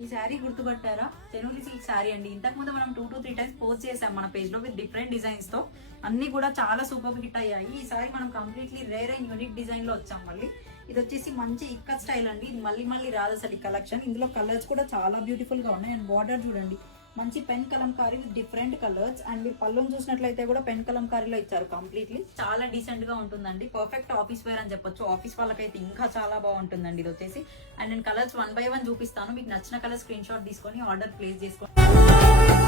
ఈ శారీ గుర్తుపట్టారా? చెనులి సిల్క్ శారీ అండి. ఇంతకు ముందు మనం 2 to 3 టైమ్స్ పోస్ట్ చేసాం మన పేజ్ లో విత్ డిఫరెంట్ డిజైన్స్ తో. అన్ని కూడా చాలా సూపర్ హిట్ అయ్యాయి. ఈ సారీ మనం completely rare and unique design లో వచ్చాం. మళ్ళీ ఇది వచ్చేసి మంచి ఇక్కత్ స్టైల్ అండి. ఇది మళ్ళీ రాదు అసలు ఈ కలెక్షన్. ఇందులో కలర్స్ కూడా చాలా బ్యూటిఫుల్ గా ఉన్నాయి. అండ్ బార్డర్ చూడండి, మంచి pen Kalamkari with different colours. And మీరు పళ్ళును చూసినట్లయితే కూడా పెన్ కలంకారీలో ఇచ్చారు. కంప్లీట్లీ చాలా డీసెంట్ గా ఉంటుందండి. పర్ఫెక్ట్ ఆఫీస్ వేర్ అని చెప్పొచ్చు. ఆఫీస్ వాళ్ళకైతే ఇంకా చాలా బాగుంటుందండి ఇది వచ్చేసి. అండ్ నేను కలర్స్ 1 by 1 చూపిస్తాను. మీకు నచ్చిన కలర్ స్క్రీన్ షాట్ తీసుకొని ఆర్డర్ ప్లేస్ చేసుకోండి.